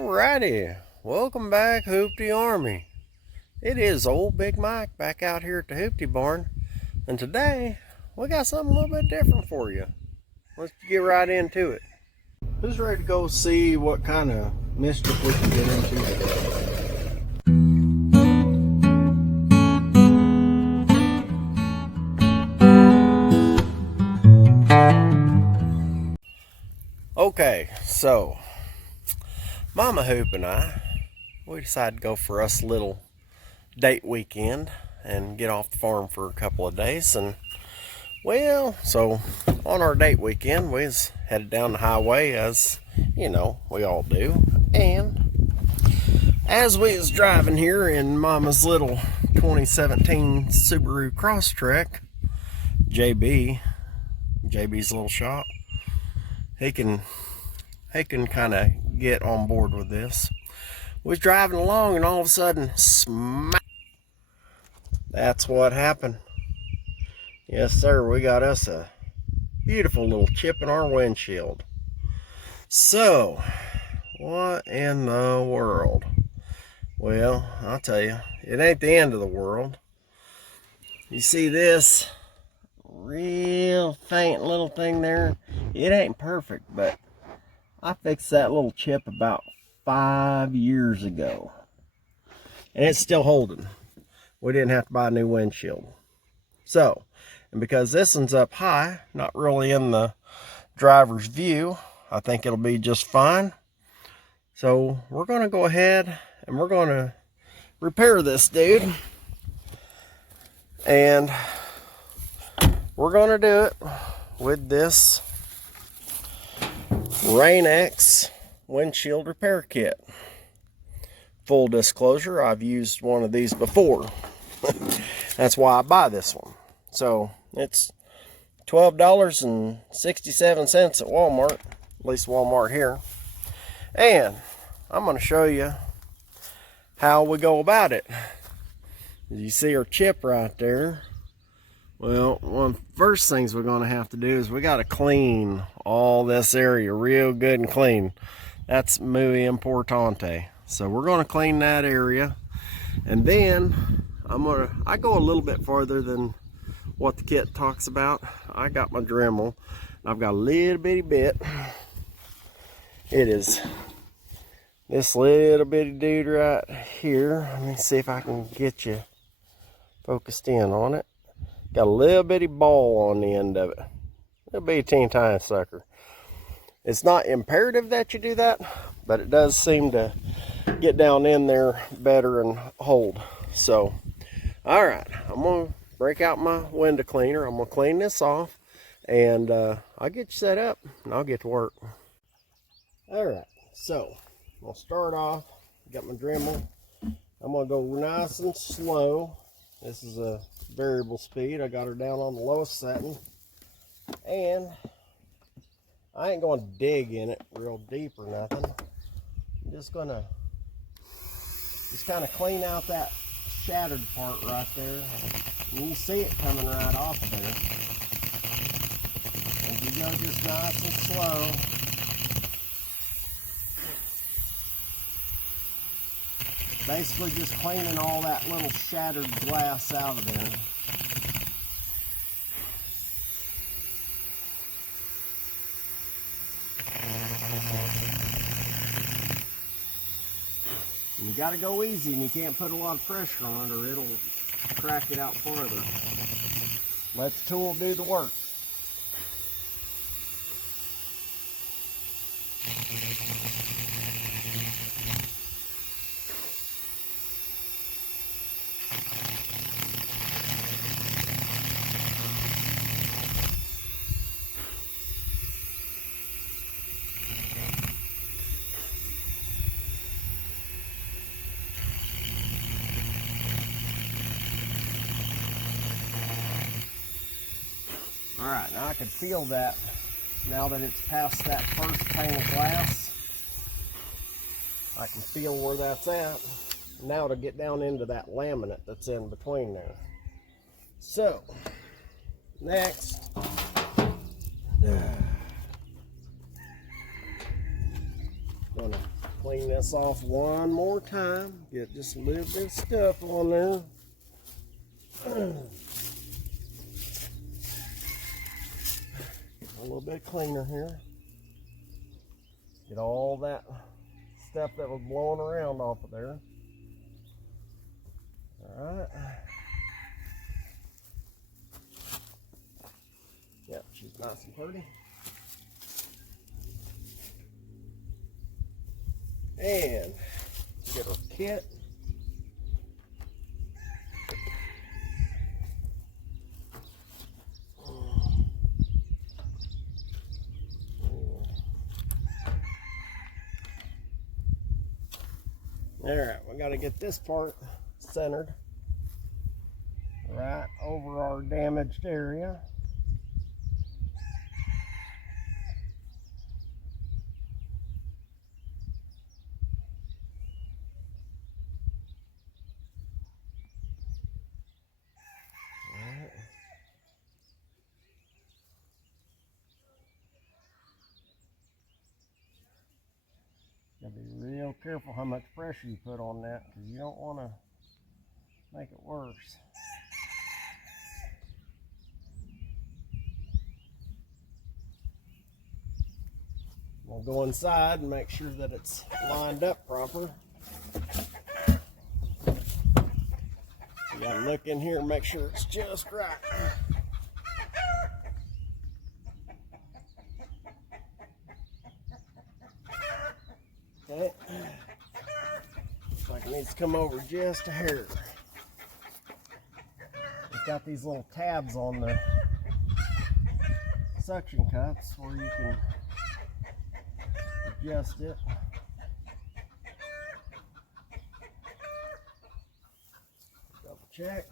Alrighty, welcome back, Hoopty Army. It is old Big Mike back out here at the Hoopty Barn, and today we got something a little bit different for you. Let's get right into it. Who's ready to go see what kind of mischief we can get into today? Okay, so Mama Hoop and we decided to go for us a little date weekend and get off the farm for a couple of days. And well, so on our date weekend, we was headed down the highway, as you know, we all do. And as we was driving here in Mama's little 2017 Subaru Crosstrek, JB's little shop, he can kind of get on board with this. We was driving along and all of a sudden, smack! That's what happened. Yes, sir, we got us a beautiful little chip in our windshield. So, what in the world? Well, I'll tell you, it ain't the end of the world. You see this real faint little thing there? It ain't perfect, but I fixed that little chip about 5 years ago, and it's still holding. We didn't have to buy a new windshield. So, and because this one's up high, not really in the driver's view, I think it'll be just fine. So we're going to go ahead and we're going to repair this dude, and we're going to do it with this Rain-X windshield repair kit. Full disclosure, I've used one of these before. That's why I buy this one. So it's $12.67 at Walmart, at least Walmart here. And I'm going to show you how we go about it. You see our chip right there. Well, one of the first things we're going to have to do is we got to clean all this area real good and clean. That's muy importante. So we're going to clean that area, and then I go a little bit farther than what the kit talks about. I got my Dremel. I've got a little bitty bit. It is this little bitty dude right here. Let me see if I can get you focused in on it. Got a little bitty ball on the end of it. It'll be a teeny tiny sucker. It's not imperative that you do that, but it does seem to get down in there better and hold. So, all right, I'm gonna break out my window cleaner. I'm gonna clean this off, and I'll get you set up and I'll get to work. All right, so I'll start off. Got my Dremel. I'm gonna go nice and slow. This is a variable speed. I got her down on the lowest setting, and I ain't going to dig in it real deep or nothing. I'm just gonna kind of clean out that shattered part right there. And you see it coming right off of there. And you go just nice and slow. Basically just cleaning all that little shattered glass out of there. And you gotta go easy, and you can't put a lot of pressure on it or it'll crack it out farther. Let the tool do the work. Alright, now I can feel that now that it's past that first pane of glass. I can feel where that's at. Now to get down into that laminate that's in between there. So, next, gonna Clean this off one more time. Get just a little bit of stuff on there. A little bit cleaner here. Get all that stuff that was blowing around off of there. Alright. Yep, she's nice and pretty. And get her kit. Alright, we got to get this part centered right over our damaged area. Gotta be real careful how much pressure you put on that, because you don't want to make it worse. We'll go inside and make sure that it's lined up proper. You gotta look in here and make sure it's just right. Okay. Looks like it needs to come over just a hair. It's got these little tabs on the suction cups where you can adjust it. Double check.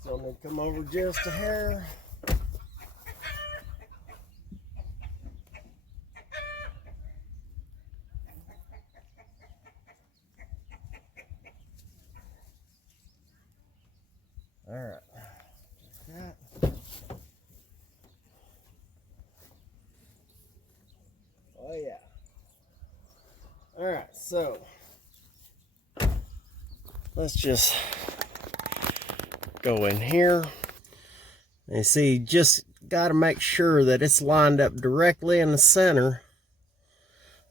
Still need to come over just a hair. All right. That. Oh yeah. All right, so let's just go in here and see, just got to make sure that it's lined up directly in the center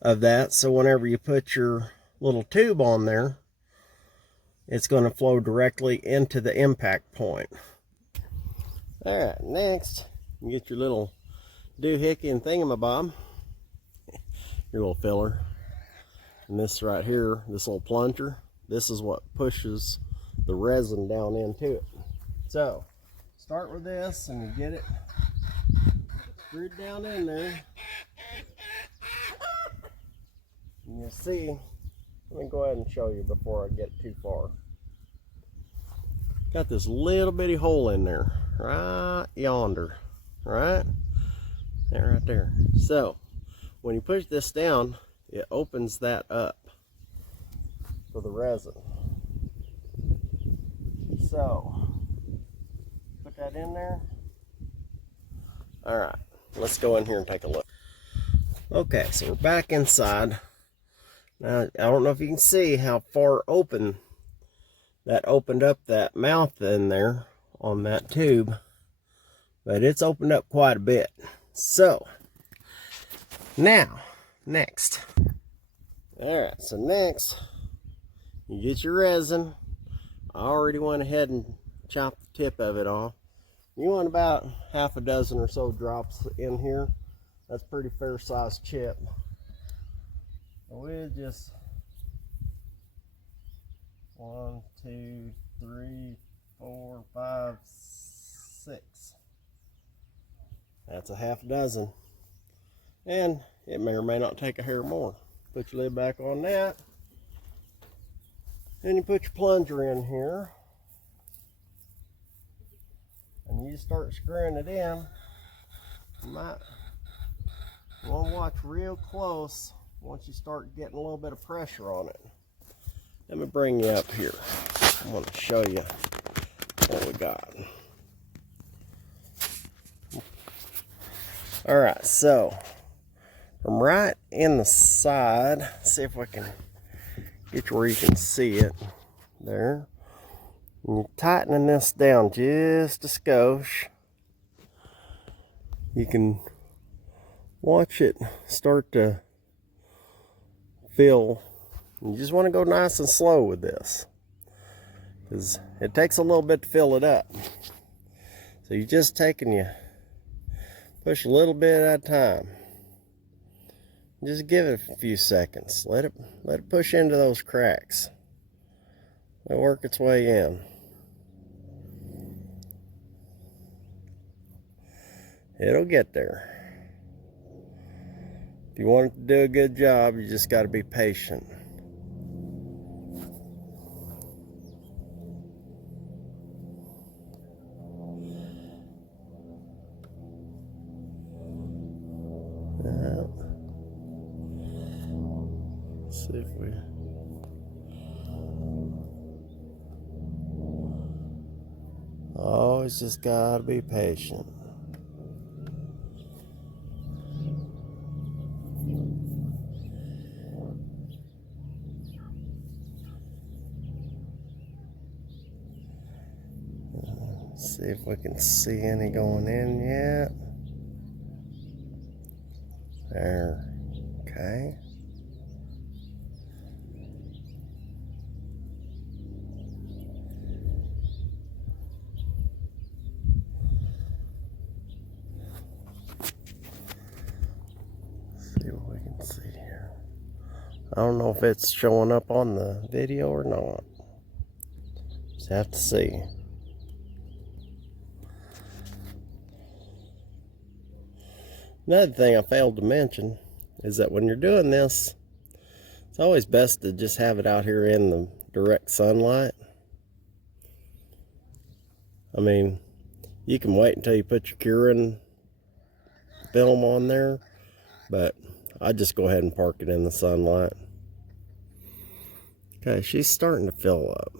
of that, so whenever you put your little tube on there, it's going to flow directly into the impact point. All right, next you get your little doohickey and thingamabob, your little filler, and this right here, this little plunger, this is what pushes the resin down into it. So start with this and you get it screwed down in there, and you'll see, let me go ahead and show you before I get too far. Got this little bitty hole in there right yonder, right there, right there. So when you push this down, it opens that up for the resin. So put that in there. All right, let's go in here and take a look. Okay, so we're back inside. Now, I don't know if you can see how far open that opened up that mouth in there on that tube, but it's opened up quite a bit. So now, next. All right, so next, you get your resin. I already went ahead and chopped the tip of it off. You want about half a dozen or so drops in here. That's a pretty fair sized chip. We'll just 1, 2, 3, 4, 5, 6. That's a half dozen. And it may or may not take a hair more. Put your lid back on that. Then you put your plunger in here. And you start screwing it in. You might want to watch real close once you start getting a little bit of pressure on it. Let me bring you up here. I'm going to show you what we got. Alright, so from right in the side, see if we can get you where you can see it there. And you're tightening this down just a skosh. You can watch it start to fill. You just want to go nice and slow with this, because it takes a little bit to fill it up. So you just push a little bit at a time. Just give it a few seconds. Let it push into those cracks. Let it work its way in. It'll get there. If you want it to do a good job, you just got to be patient. Let's see if we... Always just got to be patient. See if we can see any going in yet. There. Okay. See what we can see here. I don't know if it's showing up on the video or not. Just have to see. Another thing I failed to mention is that when you're doing this, it's always best to just have it out here in the direct sunlight. I mean, you can wait until you put your curing film on there, but I just go ahead and park it in the sunlight. Okay, she's starting to fill up.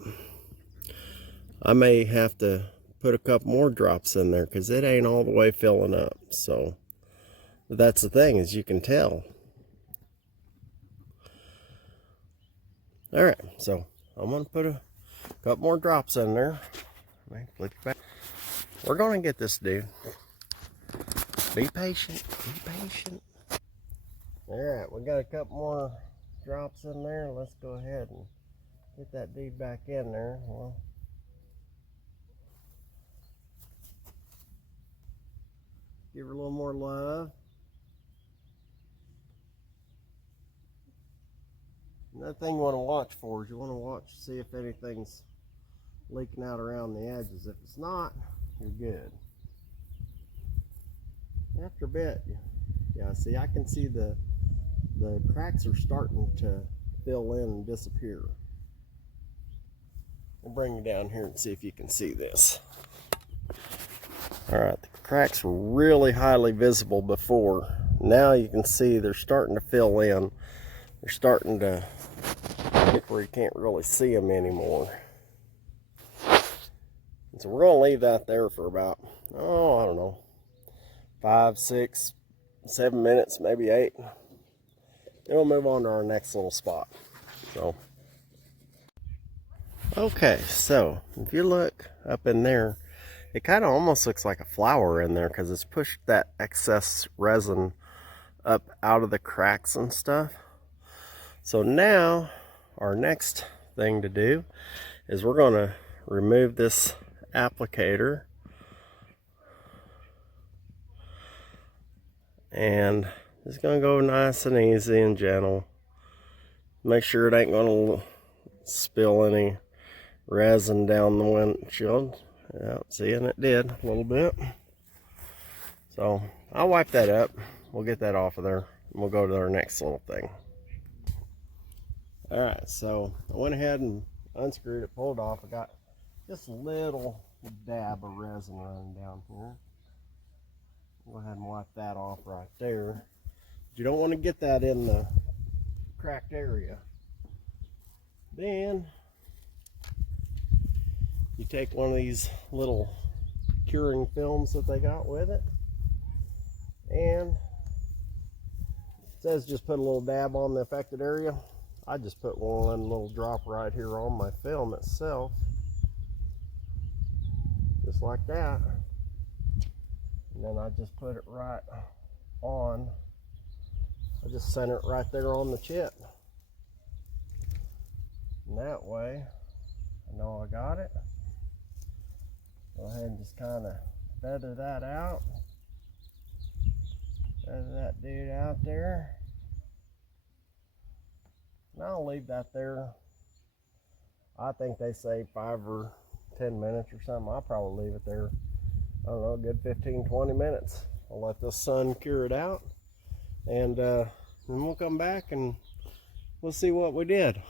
I may have to put a couple more drops in there because it ain't all the way filling up. So that's the thing, is you can tell. All right, so I'm gonna put a couple more drops in there. Let me flip it back. We're gonna get this dude. Be patient, be patient. All right, we got a couple more drops in there. Let's go ahead and get that dude back in there. Well, give her a little more love. Another thing you want to watch for is you want to watch to see if anything's leaking out around the edges. If it's not, you're good. After a bit, yeah, see, I can see the cracks are starting to fill in and disappear. We'll bring you down here and see if you can see this. All right, the cracks were really highly visible before. Now you can see they're starting to fill in. They're starting to get where you can't really see them anymore. And so we're going to leave that there for about, I don't know, 5, 6, 7 minutes, maybe 8. Then we'll move on to our next little spot. So, okay, so if you look up in there, it kind of almost looks like a flower in there because it's pushed that excess resin up out of the cracks and stuff. So now our next thing to do is we're going to remove this applicator, and it's going to go nice and easy and gentle. Make sure it ain't going to spill any resin down the windshield. Yeah, see, and it did a little bit. So I'll wipe that up. We'll get that off of there, and we'll go to our next little thing. All right, so I went ahead and unscrewed it, pulled it off. I got just a little dab of resin running down here. Go ahead and wipe that off right there. You don't want to get that in the cracked area. Then you take one of these little curing films that they got with it, and it says just put a little dab on the affected area. I just put one little drop right here on my film itself, just like that, and then I just put it right on. I just center it right there on the chip, and that way I know I got it. Go ahead and just kind of feather that out. Feather that dude out there. And I'll leave that there. I think they say 5 or 10 minutes or something. I'll probably leave it there, I don't know, a good 15-20 minutes. I'll let the sun cure it out, and then we'll come back and we'll see what we did.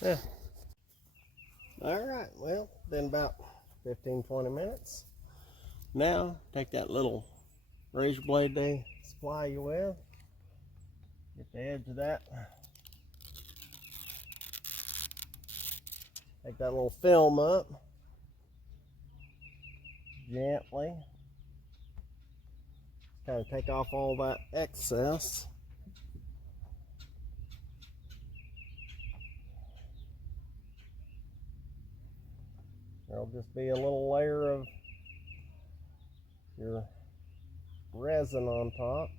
Yeah. Alright, well, been about 15-20 minutes. Now take that little razor blade they supply you with, get the edge of that, take that little film up gently, kind of take off all that excess. There'll just be a little layer of your resin on top.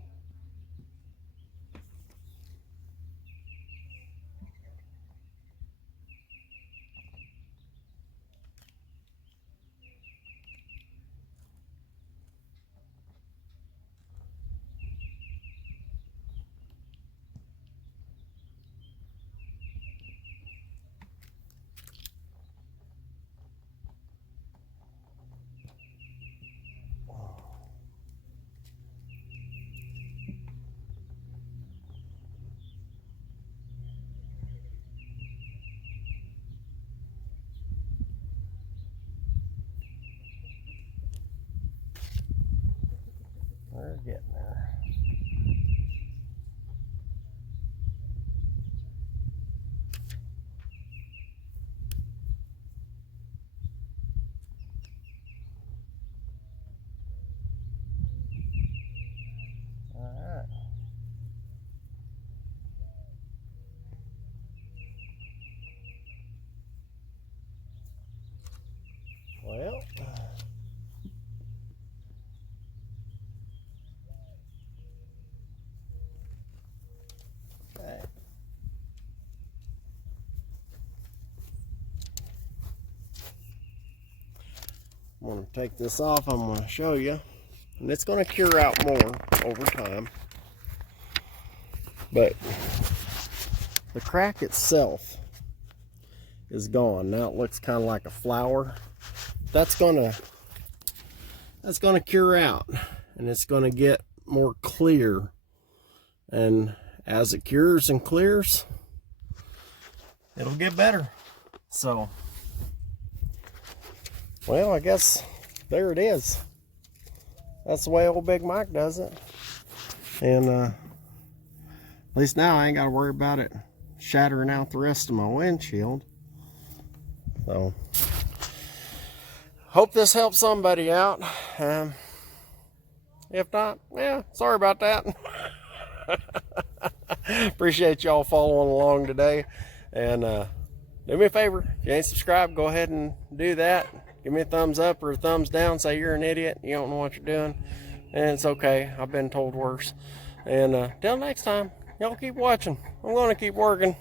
We're getting there. All right. Well, okay. I'm going to take this off. I'm going to show you, and it's going to cure out more over time, but the crack itself is gone. Now it looks kind of like a flower. That's gonna cure out, and it's gonna get more clear, and as it cures and clears, it'll get better. So, well, I guess there it is. That's the way old Big Mike does it, and at least now I ain't got to worry about it shattering out the rest of my windshield. So, hope this helps somebody out. If not, yeah, sorry about that. Appreciate y'all following along today. And do me a favor, if you ain't subscribed, go ahead and do that. Give me a thumbs up or a thumbs down. Say you're an idiot, you don't know what you're doing. And it's okay, I've been told worse. And till next time, y'all keep watching. I'm going to keep working.